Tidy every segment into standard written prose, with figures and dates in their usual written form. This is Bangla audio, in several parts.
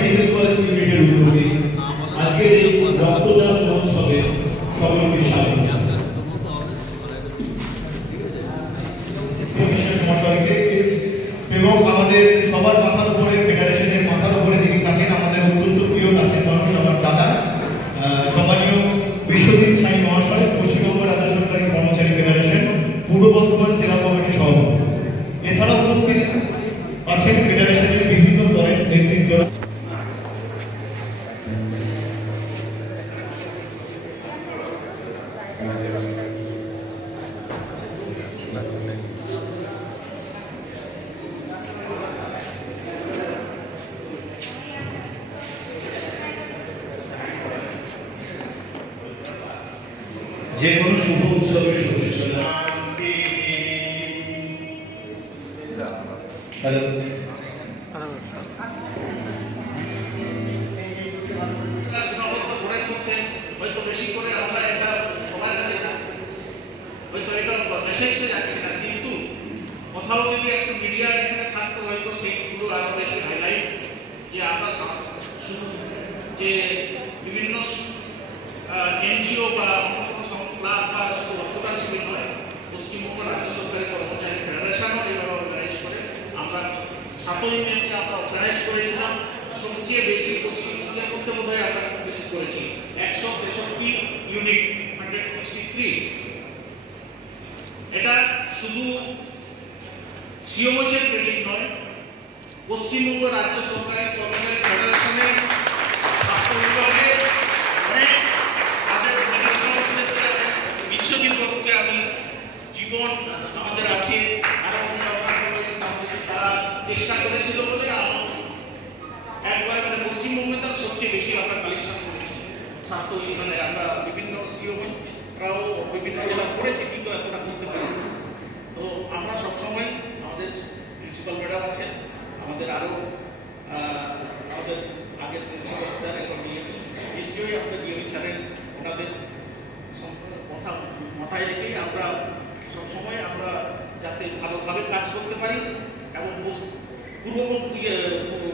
মেডিকেল কলেজ ইউনিটের উদ্যোগে আজকের এই রক্তদান মহোৎসবে সকলকে স্বাগত মহাশয়কে এবং আমাদের সবার মাথার উপরে ফেডারেশনের মাথার উপরে যিনি থাকেন আমাদের অত্যন্ত প্রিয় কাছের মানুষ আমার দাদা সম্মানীয় বিশ্বজিৎ সাই মহাশয়, পশ্চিমবঙ্গ রাজ্য সরকারি কর্মচারী ফেডারেশন পূর্ব বর্ধমান জেলা কমিটির সভাপতি। এছাড়া উপস্থিত আছেন ফেডারেশনের বিভিন্ন দলের নেতৃত্ব। যে কোনো শুভ উৎসবের শুভেচ্ছা। হ্যালো, হয়তো বেশি করে আমরা এটা সবার কাছে হয়তো এটা মেসেজটা যাচ্ছে না, কিন্তু কোথাও যদি একটু মিডিয়া এখানে থাকতো হয়তো সেইগুলো আরো বেশি হাইলাইট যে আমরা শুধু যে বিভিন্ন এনজিও বা ক্লাব বা শুধু রক্তদান শিবির নয়, পশ্চিমবঙ্গ রাজ্য সরকারি কর্মচারী ফেডারেশনও এভাবে অর্গানাইজ করে। আমরা 7ই মেতে আমরা অর্গানাইজ করেছিলাম, সবচেয়ে বেশি পশ্চিমবঙ্গের মধ্যে বোধ হয় আমরা বেশি করেছি 163 ইউনিট 163। এটা শুধু সিওমোচের ক্রেডিট নয়, পশ্চিমবঙ্গ রাজ্য সরকারি কর্মচারী ফেডারেশনের স্বাস্থ্য বিভাগে অনেক বিশ্ববিদ্যালয়কে আমি জীবন আমাদের আছে আরো তারা চেষ্টা করেছিল বলে একবারে মানে পশ্চিমবঙ্গে তার সবচেয়ে বেশি আমরা কালেকশন করেছি। স্বাস্থ্য মানে আমরা বিভিন্ন সিওমরাও বিভিন্ন জেলা করেছি, কিন্তু এতটা করতে পারি। তো আমরা সবসময় আমাদের প্রিন্সিপাল ম্যাডাম আছেন, আমাদের আরো আমাদের আগের প্রিন্সিপাল স্যার এখন ডিএমই, নিশ্চয়ই আমাদের ডিএমই স্যারের ওনাদের কথা মাথায় রেখেই আমরা সবসময় আমরা যাতে ভালোভাবে কাজ করতে পারি এবং পূর্ব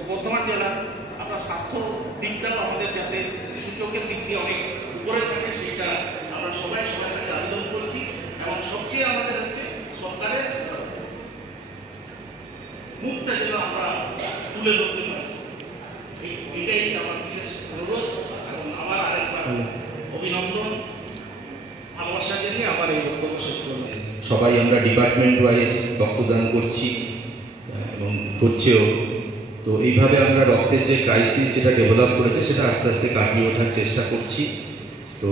বর্ধমান জেলার আমরা স্বাস্থ্য দিকটাও আমাদের যাতে সূচকের দিক দিয়ে অনেক উপরে থাকে সেইটা আমরা সবাই সবার কাছে আবেদন করছি। এবং সবচেয়ে আমাদের হচ্ছে সরকারের মুখটা যেন আমরা তুলে ধরতে পারি, এটাই আমার বিশেষ অনুরোধ। এবং আমার আরেকবার অভিনন্দন, ভালোবাসা জানিয়ে আবার এই বক্তব্য শেষ করলাম। সবাই আমরা ডিপার্টমেন্ট ওয়াইজ রক্তদান করছি এবং হচ্ছেও। তো এইভাবে আমরা রক্তের যে ক্রাইসিস যেটা ডেভেলপ করেছে সেটা আস্তে আস্তে কাটিয়ে ওঠার চেষ্টা করছি। তো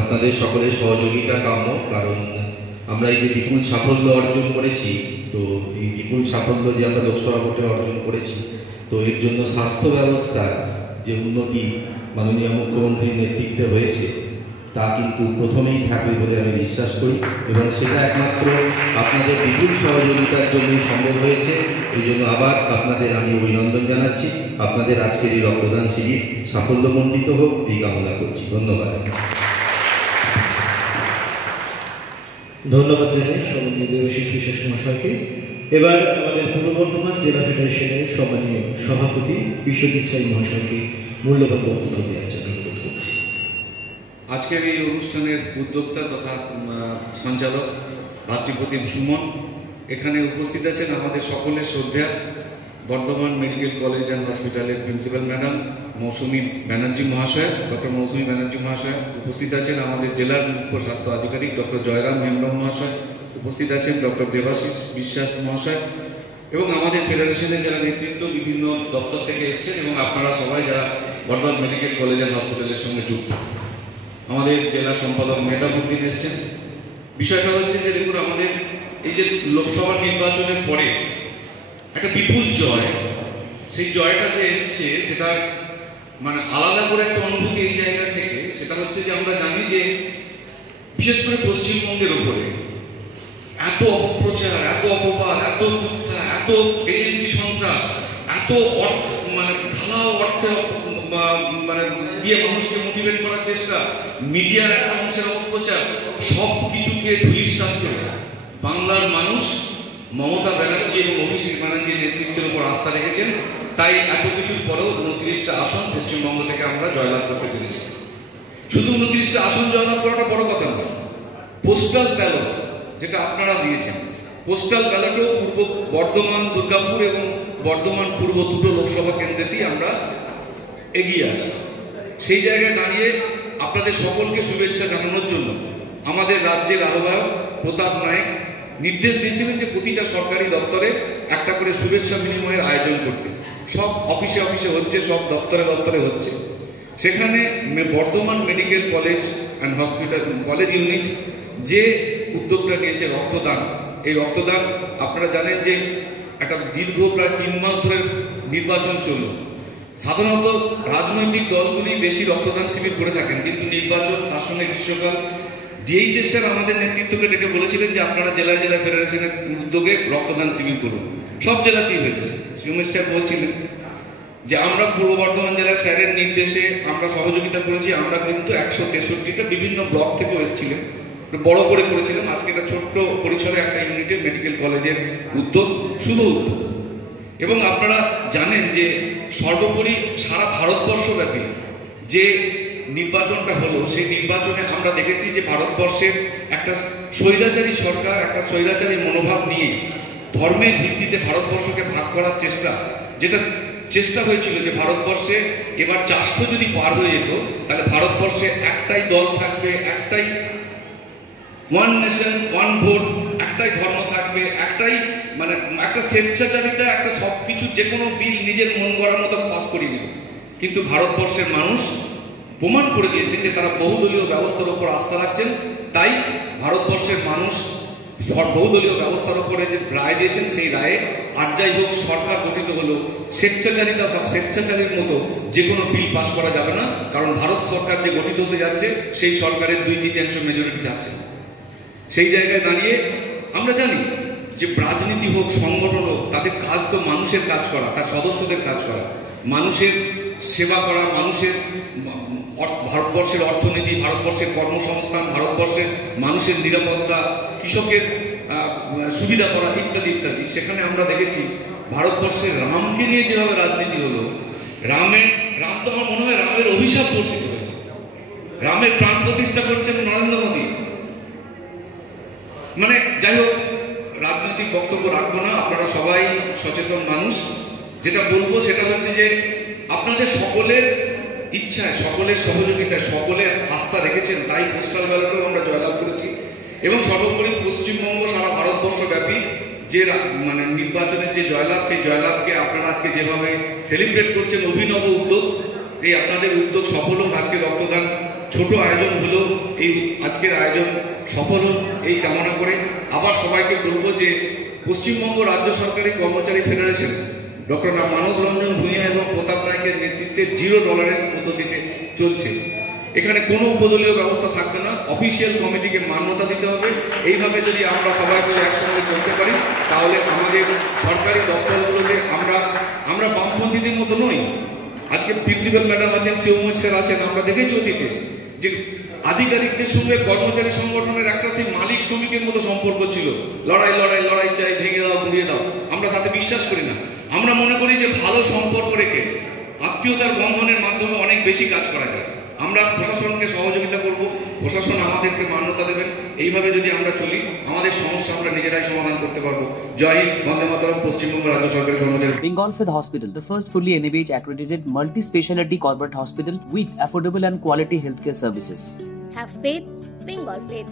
আপনাদের সকলের সহযোগিতা কাম্য, কারণ আমরা এই যে বিপুল সাফল্য অর্জন করেছি, তো এই বিপুল সাফল্য যে আমরা লোকসভা ভোটে অর্জন করেছি, তো এর জন্য স্বাস্থ্য ব্যবস্থার যে উন্নতি মাননীয় মুখ্যমন্ত্রীর নেতৃত্বে হয়েছে তা কিন্তু প্রথমেই থাকবে বলে আমি বিশ্বাস করি, এবং সেটা একমাত্র আপনাদের বিপুল সহযোগিতার জন্যই সম্ভব হয়েছে। এই জন্য আবার আপনাদের আমি অভিনন্দন জানাচ্ছি। আপনাদের আজকের এই রক্তদান শিবির সাফল্যমণ্ডিত হোক এই কামনা করছি। ধন্যবাদ। ধন্যবাদ জানাই সম্মানীয় দেবাশিস বিশ্বাস মহাশয়কে। এবার আমাদের পূর্ব বর্ধমান জেলা ফেডারেশনের সম্মানীয় সভাপতি বিশ্বজিৎ সাই মহাশয়কে মূল্যবান বক্তব্য দেওয়ার জন্য অনুরোধ করছি। আজকের এই অনুষ্ঠানের উদ্যোক্তা তথা সঞ্চালক ভাতৃপ্রতিম সুমন, এখানে উপস্থিত আছেন আমাদের সকলের শ্রদ্ধা বর্ধমান মেডিকেল কলেজ অ্যান্ড হসপিটালের প্রিন্সিপাল ম্যাডাম মৌসুমী ব্যানার্জি মহাশয়, ডক্টর মৌসুমী ব্যানার্জি মহাশয়, উপস্থিত আছেন আমাদের জেলার মুখ্য স্বাস্থ্য আধিকারিক ডক্টর জয়রাম হেমব্রম মহাশয়, উপস্থিত আছেন ডক্টর দেবাশিস বিশ্বাস মহাশয়, এবং আমাদের ফেডারেশনের যারা নেতৃত্ব বিভিন্ন দপ্তর থেকে এসছেন, এবং আপনারা সবাই যারা বর্ধমান মেডিকেল কলেজ অ্যান্ড হসপিটালের সঙ্গে যুক্ত। আমাদের জেলা সম্পাদক মেহতাবুদ্দিন এসছেন। বিষয়টা হচ্ছে যে দেখুন, আমাদের এই যে লোকসভা নির্বাচনের পরে একটা বিপুল জয়, সেই জয়টা যে এসছে সেটা মানে আলাদা করে একটা অনুভূতি এই জায়গা থেকে। সেটা হচ্ছে যে আমরা জানি যে বিশেষ করে পশ্চিমবঙ্গের উপরে এত অপপ্রচার, এত অপবাদ, এত কুৎসা, এত এজেন্সি সন্ত্রাস, এত অর্থ মানে ঢালাও অর্থে মানে দিয়ে মানুষকে মোটিভেট করার চেষ্টা, মিডিয়ার একটা অংশের অপপ্রচার, সব কিছুকে ধূলিসাৎ করে বাংলার মানুষ মমতা ব্যানার্জি এবং অভিষেক ব্যানার্জির নেতৃত্বের উপর আস্থা রেখেছেন তাই এত কিছুর পরেও 29টা আসন পশ্চিমবঙ্গ থেকে আমরা জয়লাভ করতে পেরেছি। শুধু 29টা আসন জয়লাভ করাটা বড় কথা নয়, পোস্টাল ব্যালট যেটা আপনারা দিয়েছেন, পোস্টাল ব্যালটেও পূর্ব বর্ধমান, দুর্গাপুর এবং বর্ধমান পূর্ব দুটো লোকসভা কেন্দ্রেতেই আমরা এগিয়ে আছি। সেই জায়গায় দাঁড়িয়ে আপনাদের সকলকে শুভেচ্ছা জানানোর জন্য আমাদের রাজ্যের আহ্বায়ক প্রতাপ নায়েক নির্দেশ দিয়েছিলেন যে প্রতিটা সরকারি দপ্তরে একটা করে শুভেচ্ছা বিনিময়ের আয়োজন করতে। সব অফিসে অফিসে হচ্ছে, সব দপ্তরে দপ্তরে হচ্ছে। সেখানে Bardhaman medical college and hospital college unit যে উদ্যোগটা নিয়েছে রক্তদান, এই রক্তদান আপনারা জানেন যে একটা দীর্ঘ প্রায় 3 মাস ধরে নির্বাচন চলল। সাধারণত রাজনৈতিক দলগুলি বেশি রক্তদান শিবির করে থাকেন, কিন্তু নির্বাচন তার সঙ্গে গ্রীষ্মকাল ডিএইচএস স্যার আমাদের নেতৃত্বকে ডেকে বলেছিলেন যে আপনারা জেলায় জেলায় ফেডারেশনের উদ্যোগে রক্তদান শিবির করুন। সব জেলাতেই হয়েছে। সুমেশ স্যার বলছিলেন যে আমরা পূর্ব বর্ধমান জেলার স্যারের নির্দেশে আমরা সহযোগিতা করেছি। আমরা কিন্তু 163টা বিভিন্ন ব্লক থেকেও এসেছিলেন, বড় করে করেছিলাম। আজকে একটা ছোট্ট পরিসরে একটা ইউনিটের মেডিকেল কলেজের উদ্যোগ, শুভ উদ্যোগ। এবং আপনারা জানেন যে সর্বোপরি সারা ভারতবর্ষব্যাপী যে নির্বাচনটা হলো, সেই নির্বাচনে আমরা দেখেছি যে ভারতবর্ষের একটা স্বৈরাচারী সরকার একটা স্বৈরাচারী মনোভাব নিয়ে ধর্মের ভিত্তিতে ভারতবর্ষকে ভাগ করার চেষ্টা হয়েছিল যে ভারতবর্ষে এবার 400 যদি পার হয়ে যেত তাহলে ভারতবর্ষে একটাই দল থাকবে, একটাই ওয়ান নেশন ওয়ান ভোট, একটাই ধর্ম থাকবে, একটাই মানে একটা স্বেচ্ছাচারিতা, একটা সবকিছু যে কোনো বিল নিজের মন গড়ার মতো পাস করিয়ে নেবে। কিন্তু ভারতবর্ষের মানুষ প্রমাণ করে দিয়েছেন যে তারা বহুদলীয় ব্যবস্থার উপর আস্থা রাখছেন। তাই ভারতবর্ষের মানুষ বহুদলীয় ব্যবস্থার উপরে যে রায় দিয়েছেন, সেই রায়ে আর যাই হোক সরকার গঠিত হলো, স্বেচ্ছাচারীর মতো যে কোনো বিল পাস করা যাবে না। কারণ ভারত সরকার যে গঠিত হতে যাচ্ছে সেই সরকারের 2/3 মেজরিটি থাকছে। সেই জায়গায় দাঁড়িয়ে আমরা জানি যে রাজনীতি হোক, সংগঠন হোক, তাদের কাজ তো মানুষের কাজ করা, তার সদস্যদের কাজ করা, মানুষের সেবা করা, মানুষের ভারতবর্ষের অর্থনীতি, ভারতবর্ষের কর্মসংস্থান, ভারতবর্ষের মানুষের নিরাপত্তা, কৃষকের সুবিধা করা ইত্যাদি ইত্যাদি। সেখানে আমরা দেখেছি ভারতবর্ষের রামকে নিয়ে যেভাবে রাজনীতি হলো, রাম তো আমার মনে হয় রামের অভিশাপ বর্ষিত হয়েছে। রামের প্রাণ প্রতিষ্ঠা করছেন নরেন্দ্র মোদী। মানে যাই হোক, রাজনৈতিক বক্তব্য রাখবো না, আপনারা সবাই সচেতন মানুষ। যেটা বলবো সেটা হচ্ছে যে আপনাদের সকলের ইচ্ছায়, সকলের সহযোগিতায়, সকলের আস্থা রেখেছেন, তাই পোস্টাল ব্যালটেও আমরা জয়লাভ করেছি। এবং সর্বোপরি পশ্চিমবঙ্গ সারা ভারতবর্ষ ব্যাপী যে মানে নির্বাচনের যে জয়লাভ, সেই জয়লাভকে আপনারা আজকে যেভাবে সেলিব্রেট করছেন, অভিনব উদ্যোগ, সেই আপনাদের উদ্যোগ সফল হোক। আজকে রক্তদান ছোট আয়োজন হলো, এই আজকের আয়োজন সফল হোক এই কামনা করে আবার সবাইকে বলবো যে পশ্চিমবঙ্গ রাজ্য সরকারি কর্মচারী ফেডারেশন ডক্টর মানস রঞ্জন ভূঁইয়া এবং প্রতাপ নায়কের নেতৃত্বে 0 টলারেন্স মধ্য থেকে চলছে। এখানে কোনো উপদলীয় ব্যবস্থা থাকবে না, অফিসিয়াল কমিটিকে মান্যতা দিতে হবে। এইভাবে যদি আমরা সবাই মিলে একসঙ্গে চলতে পারি তাহলে আমাদের সরকারি দপ্তরগুলোকে আমরা বামপন্থীদের মতো নই। আজকে প্রিন্সিপাল ম্যাডাম আছেন, শিবমোহন স্যার আছেন, আমরা দেখেছি অতীতে যে আধিকারিকদের সঙ্গে কর্মচারী সংগঠনের একটা সেই মালিক শ্রমিকের মতো সম্পর্ক ছিল। লড়াই চাই, ভেঙে দাও, গুঁড়িয়ে দাও। আমরা তাতে বিশ্বাস করি না। আমরা মনে করি যে ভালো সম্পর্ক রেখে আত্মীয়তার বন্ধনের মাধ্যমে অনেক বেশি কাজ করা যায়। আমরা প্রশাসনকে সহযোগিতা করব, প্রশাসন আমাদেরকে মান্যতা দেবেন। এইভাবে যদি আমরা চলি আমাদের সমস্যা আমরা নিজেরাই সমাধান করতে পারবো। জয় হিন্দ, বন্দে মাতরম, পশ্চিমবঙ্গ রাজ্য সরকারি কর্মচারী। Bengal Fifth Hospital, the first fully NABH accredited multi-speciality corporate hospital with affordable and quality healthcare services. Have faith, Bengal faith.